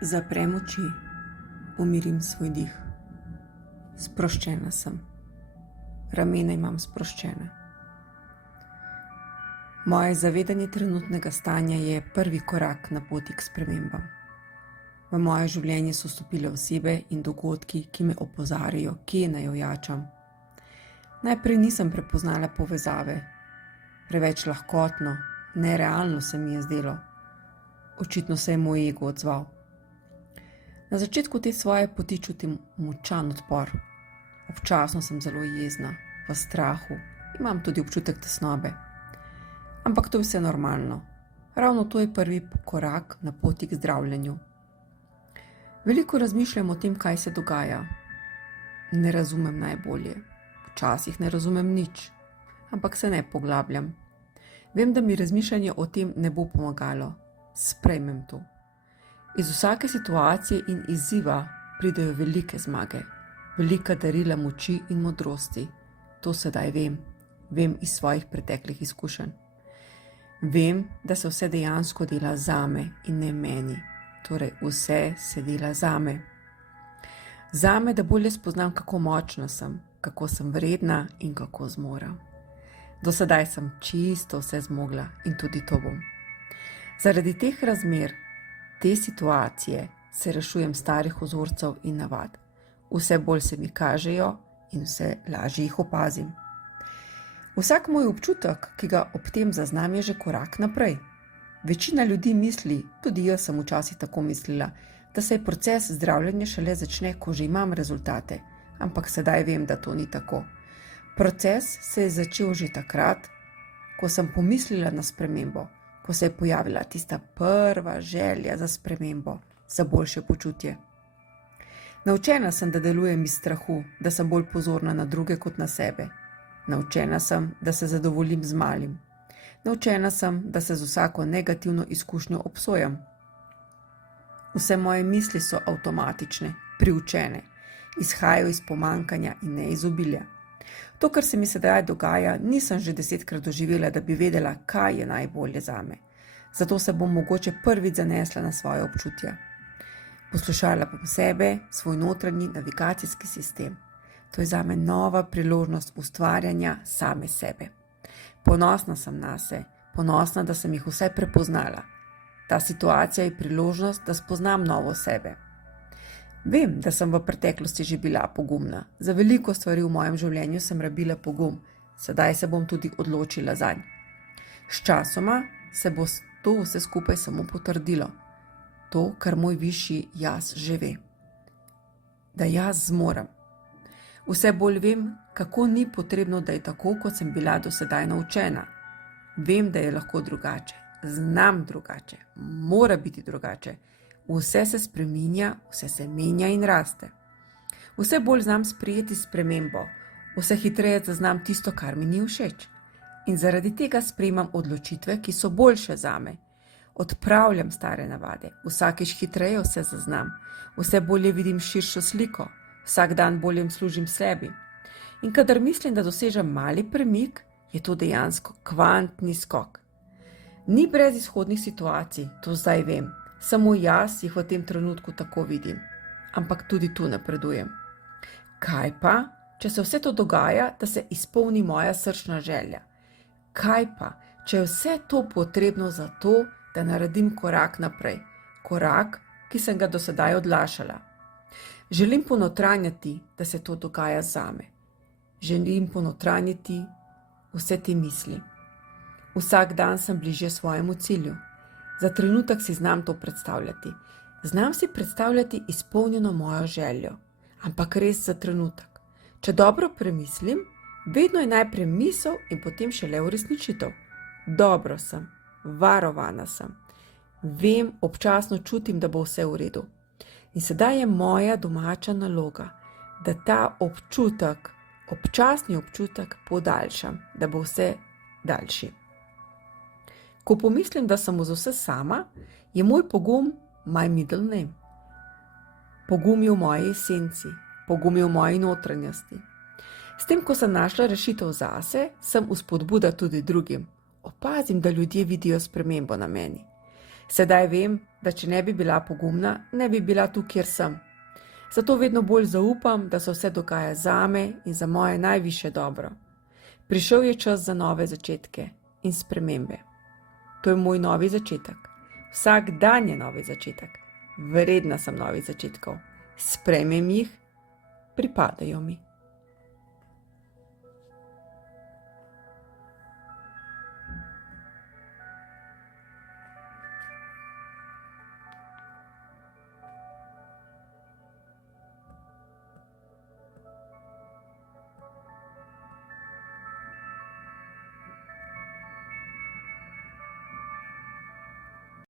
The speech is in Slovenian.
Zaprem oči, umirim svoj dih. Sproščena sem. Ramena imam sproščene. Moje zavedanje trenutnega stanja je prvi korak na poti k spremembam. V moje življenje so vstopile osebe in dogodki, ki me opozarjajo, kje naj ojačam. Najprej nisem prepoznala povezave. Preveč lahkotno, nerealno se mi je zdelo. Očitno se je moj ego odzval. Na začetku te svoje poti čutim močan odpor. Občasno sem zelo jezna, v strahu, imam tudi občutek tesnobe. Ampak to je vse normalno. Ravno to je prvi korak na poti k zdravljenju. Veliko razmišljam o tem, kaj se dogaja. Ne razumem najbolje. Včasih ne razumem nič, ampak se ne poglabljam. Vem, da mi razmišljanje o tem ne bo pomagalo. Sprejmem to. Iz vsake situacije in izziva pridejo velike zmage, velika darila moči in modrosti. To sedaj vem. Vem iz svojih preteklih izkušenj. Vem, da se vse dejansko dela zame in ne meni. Torej, vse se dela zame. Zame, da bolje spoznam, kako močna sem, kako sem vredna in kako zmora. Do sedaj sem čisto vse zmogla in tudi to bom. Zaradi teh razmer, te situacije, se rešujem starih vzorcev in navad. Vse bolj se mi kažejo in vse lažje jih opazim. Vsak moj občutek, ki ga ob tem zaznam, je že korak naprej. Večina ljudi misli, tudi jaz sem včasih tako mislila, da se je proces zdravljenja šele začne, ko že imam rezultate, ampak sedaj vem, da to ni tako. Proces se je začel že takrat, ko sem pomislila na spremembo, ko se je pojavila tista prva želja za spremembo, za boljše počutje. Naučena sem, da delujem iz strahu, da sem bolj pozorna na druge kot na sebe. Naučena sem, da se zadovoljim z malim. Naučena sem, da se z vsako negativno izkušnjo obsojam. Vse moje misli so avtomatične, priučene, izhajajo iz pomanjkanja in ne iz obilja. To, kar se mi sedaj dogaja, nisem že 10-krat doživela, da bi vedela, kaj je najbolje zame. Zato se bom mogoče prvič zanesla na svoje občutja. Poslušala bom sebe, svoj notranji navigacijski sistem. To je zame nova priložnost ustvarjanja same sebe. Ponosna sem nase, ponosna, da sem jih vse prepoznala. Ta situacija je priložnost, da spoznam novo sebe. Vem, da sem v preteklosti že bila pogumna. Za veliko stvari v mojem življenju sem rabila pogum. Sedaj se bom tudi odločila zanj. Sčasoma se bo to vse skupaj samo potrdilo. To, kar moj višji jaz že ve. Da jaz zmorem. Vse bolj vem, kako ni potrebno, da je tako, kot sem bila do sedaj naučena. Vem, da je lahko drugače. Znam drugače. Mora biti drugače. Vse se spreminja, vse se menja in raste. Vse bolj znam sprejeti spremembo. Vse hitreje zaznam tisto, kar mi ni všeč. In zaradi tega sprejemam odločitve, ki so boljše zame. Odpravljam stare navade. Vsakič hitreje vse zaznam. Vse bolje vidim širšo sliko. Vsak dan bolje služim sebi. In kadar mislim, da dosežem mali premik, je to dejansko kvantni skok. Ni brezizhodnih situacij, to zdaj vem. Samo jaz jih v tem trenutku tako vidim. Ampak tudi tu napredujem. Kaj pa, če se vse to dogaja, da se izpolni moja srčna želja? Kaj pa, če je vse to potrebno za to, da naredim korak naprej? Korak, ki sem ga do sedaj odlašala. Želim ponotranjati, da se to dogaja zame. Želim ponotranjati vse te misli. Vsak dan sem bližje svojemu cilju. Za trenutek si znam to predstavljati. Znam si predstavljati izpolnjeno mojo željo. Ampak res za trenutek. Če dobro premislim, vedno je najprej misel in potem šele uresničitev. Dobro sem, varovana sem. Vem, občasno čutim, da bo vse v redu. In sedaj je moja domača naloga, da ta občutek, občasni občutek podaljšam, da bo vse daljši. Ko pomislim, da sem za vse sama, je moj pogum my middle name. Pogum je v moji esenci, pogum je v moji notranjosti. S tem, ko sem našla rešitev zase, sem vzpodbuda tudi drugim. Opazim, da ljudje vidijo spremembo na meni. Sedaj vem, da če ne bi bila pogumna, ne bi bila tu, kjer sem. Zato vedno bolj zaupam, da se vse dogaja zame in za moje najvišje dobro. Prišel je čas za nove začetke in spremembe. To je moj novi začetek. Vsak dan je novi začetek. Vredna sem novih začetkov. Sprejmem jih, pripadajo mi.